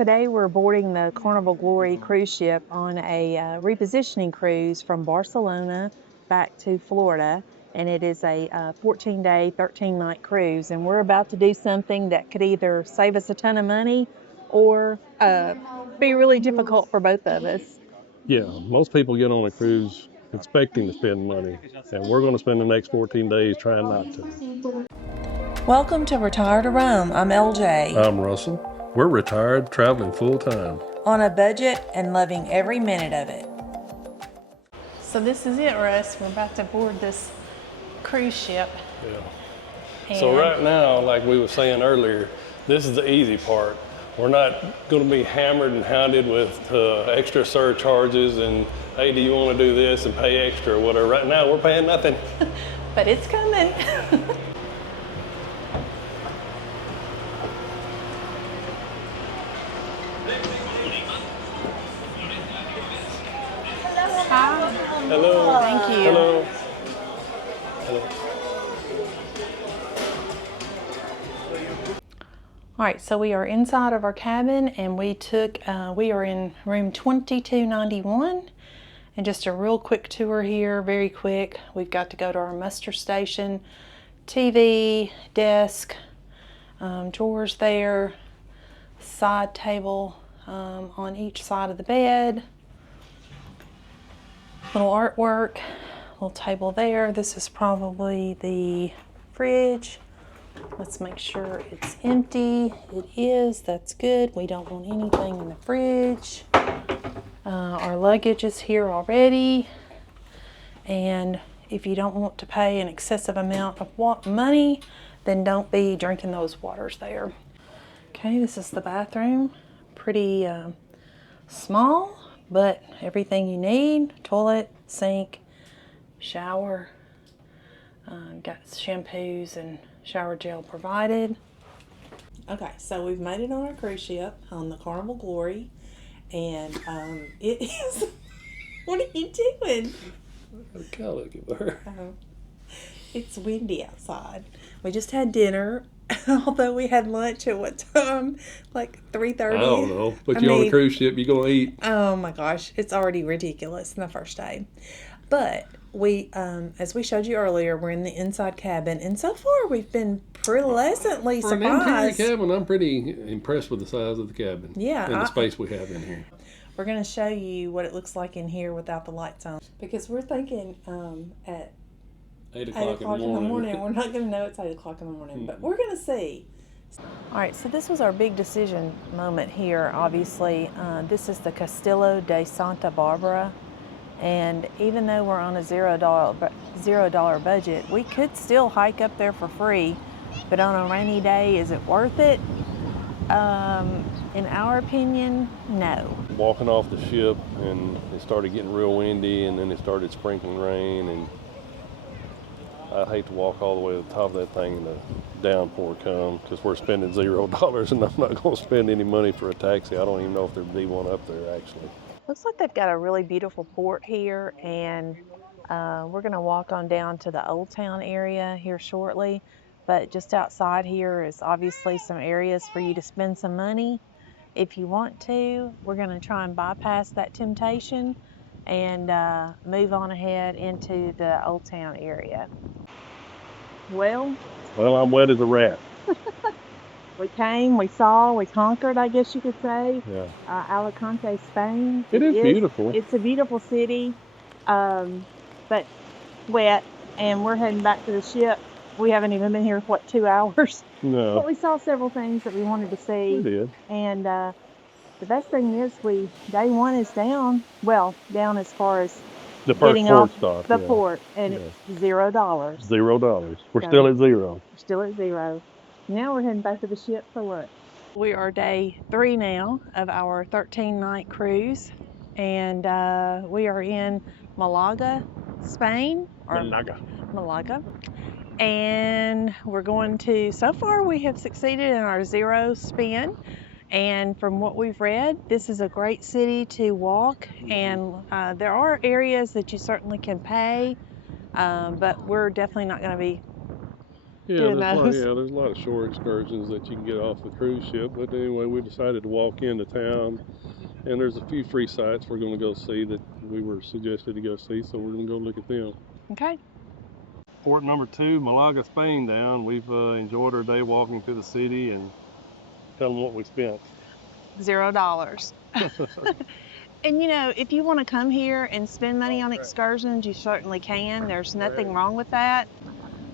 Today we're boarding the Carnival Glory cruise ship on a repositioning cruise from Barcelona back to Florida, and it is a 14-day, 13-night cruise, and we're about to do something that could either save us a ton of money or be really difficult for both of us. Yeah, most people get on a cruise expecting to spend money, and we're going to spend the next 14 days trying not to. Welcome to Retire to Rome. I'm LJ. I'm Russell. We're retired, traveling full-time. On a budget and loving every minute of it. So this is it, Russ. We're about to board this cruise ship. Yeah. So right now, like we were saying earlier, this is the easy part. We're not going to be hammered and hounded with extra surcharges and, hey, do you want to do this and pay extra or whatever. Right now, we're paying nothing. But it's coming. Hi. Hello. Thank you. Hello. Hello. All right, so we are inside of our cabin, and we are in room 2291. And just a real quick tour here, very quick. We've got to go to our muster station, TV, desk, drawers there, side table on each side of the bed. Little artwork, little table there. This is probably the fridge. Let's make sure it's empty. It is, that's good. We don't want anything in the fridge. Our luggage is here already. And if you don't want to pay an excessive amount of money, then don't be drinking those waters there. Okay, this is the bathroom. Pretty small, but everything you need. Toilet, sink, shower. Got shampoos and shower gel provided. Okay, so we've made it on our cruise ship on the Carnival Glory, and it is. What are you doing? I'm kind of looking for her. It's windy outside. We just had dinner, although we had lunch at what time? Like 3:30. I don't know, but you're on a cruise ship, you're going to eat. Oh my gosh, it's already ridiculous in the first day. But we, as we showed you earlier, we're in the inside cabin, and so far we've been pleasantly For an interior surprised. cabin, I'm pretty impressed with the size of the cabin. Yeah, and the space we have in here. We're going to show you what it looks like in here without the lights on, because we're thinking at 8 8 o'clock in the morning. We're not going to know it's 8 o'clock in the morning, but we're going to see. All right, so this was our big decision moment here, obviously. This is the Castillo de Santa Barbara, and even though we're on a $0 budget, we could still hike up there for free, but on a rainy day, is it worth it? In our opinion, no. Walking off the ship, and it started getting real windy, and then it started sprinkling rain, and I hate to walk all the way to the top of that thing and the downpour come, because we're spending $0 and I'm not going to spend any money for a taxi. I don't even know if there'd be one up there, actually. Looks like they've got a really beautiful port here, and we're going to walk on down to the Old Town area here shortly. But just outside here is obviously some areas for you to spend some money. If you want to, we're going to try and bypass that temptation and move on ahead into the Old Town area. Well, I'm wet as a rat. we came, we saw, we conquered, I guess you could say. Yeah. Alicante, Spain. It is beautiful. It's a beautiful city, but wet, and we're heading back to the ship. We haven't even been here, 2 hours? No. But we saw several things that we wanted to see. We did. And the best thing is day one is down. Well, down as far as The first getting port off stop. the yeah. port, and Yeah. it's $0. $0. We're So- still at zero. We're still at zero. Now we're heading back to the ship for lunch. We are day 3 now of our 13-night cruise, and we are in Malaga, Spain. Malaga. And we're going to, so far we have succeeded in our zero spend. And from what we've read, this is a great city to walk, and there are areas that you certainly can pay, but we're definitely not going to be doing those. There's a lot of shore excursions that you can get off the cruise ship. But anyway, we decided to walk into town, and there's a few free sites we're going to go see that we were suggested to go see, so we're going to go look at them. Okay. Port number 2, Malaga, Spain down. We've enjoyed our day walking through the city, and tell them what we spent. $0. And you know, if you want to come here and spend money on excursions, you certainly can. There's nothing wrong with that.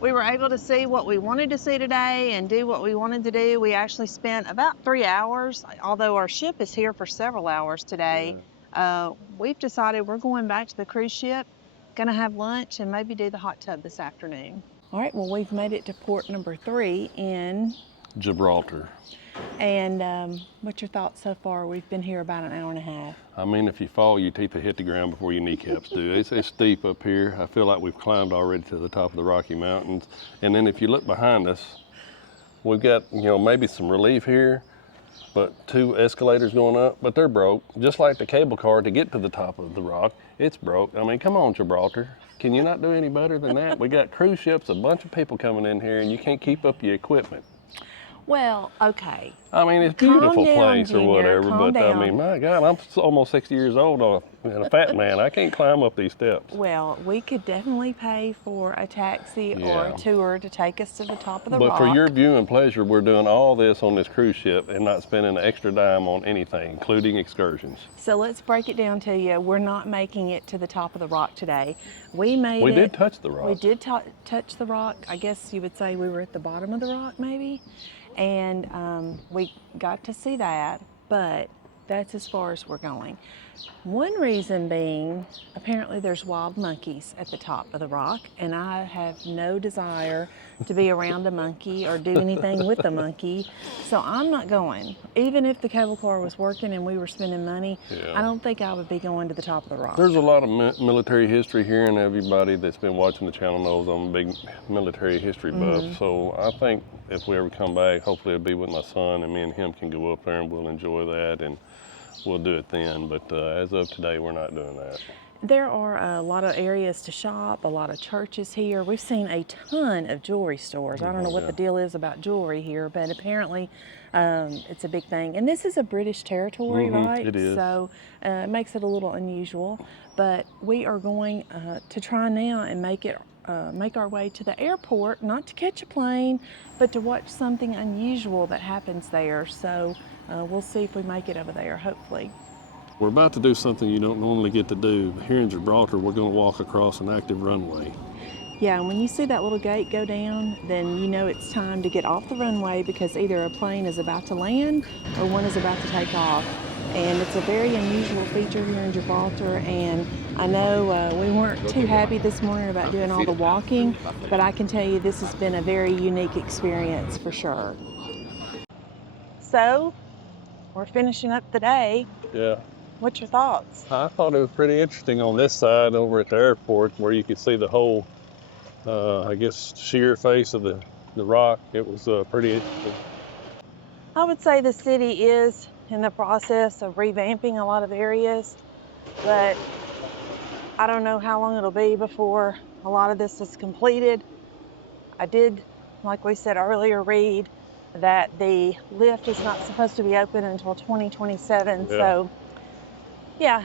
We were able to see what we wanted to see today and do what we wanted to do. We actually spent about 3 hours, although our ship is here for several hours today. We've decided we're going back to the cruise ship, gonna have lunch, and maybe do the hot tub this afternoon. All right, well, we've made it to port number 3 in Gibraltar. And what's your thoughts so far? We've been here about an hour and a half. I mean, if you fall, your teeth will hit the ground before your kneecaps do. It's steep up here. I feel like we've climbed already to the top of the Rocky Mountains. And then if you look behind us, we've got, maybe some relief here, but 2 escalators going up, but they're broke. Just like the cable car to get to the top of the rock, it's broke. I mean, come on, Gibraltar. Can you not do any better than that? We got cruise ships, a bunch of people coming in here, and you can't keep up your equipment. Well, okay. I mean, it's a beautiful place or Junior, whatever, but down. I mean, my God, I'm almost 60 years old and a fat man. I can't climb up these steps. Well, we could definitely pay for a taxi or a tour to take us to the top of the rock. But for your view and pleasure, we're doing all this on this cruise ship and not spending an extra dime on anything, including excursions. So let's break it down to you. We're not making it to the top of the rock today. We did touch the rock. We did touch the rock. I guess you would say we were at the bottom of the rock, maybe. And we got to see that, but that's as far as we're going. One reason being, apparently there's wild monkeys at the top of the rock, and I have no desire to be around a monkey or do anything with a monkey, so I'm not going. Even if the cable car was working and we were spending money, I don't think I would be going to the top of the rock. There's a lot of military history here, and everybody that's been watching the channel knows I'm a big military history buff, so I think if we ever come back, hopefully it'll be with my son, and me and him can go up there and we'll enjoy that, and we'll do it then, but as of today, we're not doing that. There are a lot of areas to shop, a lot of churches here. We've seen a ton of jewelry stores. I don't know what the deal is about jewelry here, but apparently it's a big thing. And this is a British territory, right? It is. So it makes it a little unusual, but we are going to try now and make our way to the airport, not to catch a plane, but to watch something unusual that happens there. So we'll see if we make it over there, hopefully. We're about to do something you don't normally get to do. Here in Gibraltar, we're going to walk across an active runway. Yeah, and when you see that little gate go down, then you know it's time to get off the runway because either a plane is about to land or one is about to take off. And it's a very unusual feature here in Gibraltar, and I know we weren't too happy this morning about doing all the walking, but I can tell you this has been a very unique experience for sure. So, we're finishing up the day. Yeah. What's your thoughts? I thought it was pretty interesting on this side over at the airport where you could see the whole, I guess, sheer face of the rock. It was pretty interesting. I would say the city is in the process of revamping a lot of areas, but I don't know how long it'll be before a lot of this is completed. I did, like we said earlier, read that the lift is not supposed to be open until 2027. So yeah,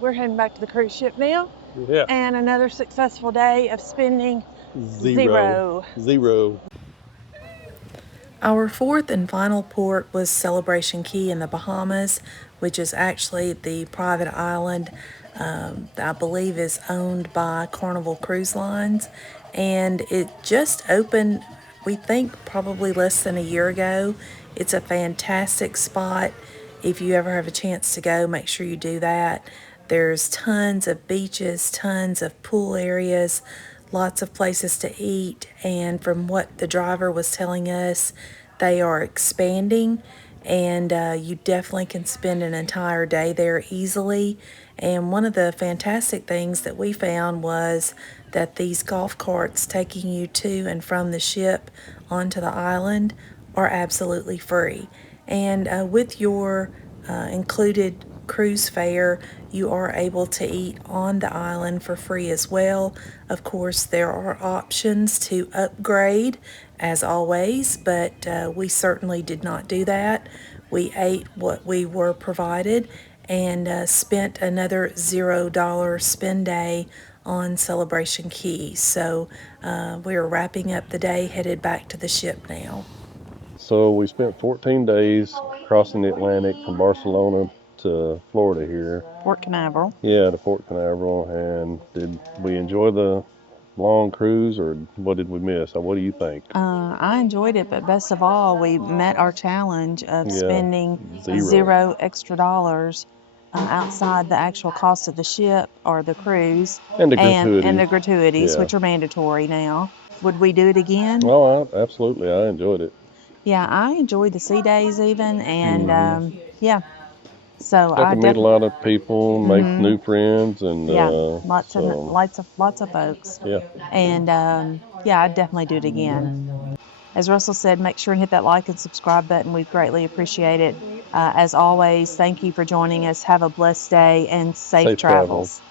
we're heading back to the cruise ship now. Yeah. And another successful day of spending zero. Our fourth and final port was Celebration Key in the Bahamas, which is actually the private island that I believe is owned by Carnival Cruise Lines. And it just opened, we think, probably less than a year ago. It's a fantastic spot. If you ever have a chance to go, make sure you do that. There's tons of beaches, tons of pool areas, lots of places to eat, and from what the driver was telling us, they are expanding, and you definitely can spend an entire day there easily. And one of the fantastic things that we found was that these golf carts taking you to and from the ship onto the island are absolutely free. And with your included cruise fare, you are able to eat on the island for free as well. Of course, there are options to upgrade as always, but we certainly did not do that. We ate what we were provided and spent another $0 spend day on Celebration Key. So we are wrapping up the day, headed back to the ship now. So we spent 14 days crossing the Atlantic from Barcelona to Florida here. Port Canaveral. Yeah, to Port Canaveral. And did we enjoy the long cruise, or what did we miss? What do you think? I enjoyed it, but best of all, we met our challenge of spending zero. zero extra dollars outside the actual cost of the ship or the cruise, And the gratuities, Yeah. which are mandatory now. Would we do it again? Oh, absolutely. I enjoyed it. Yeah, I enjoyed the sea days even, and yeah. So Got to meet a lot of people, make new friends, and yeah, lots of folks. Yeah. And yeah, I'd definitely do it again. As Russell said, make sure and hit that like and subscribe button. We greatly appreciate it. As always, thank you for joining us. Have a blessed day and safe travels.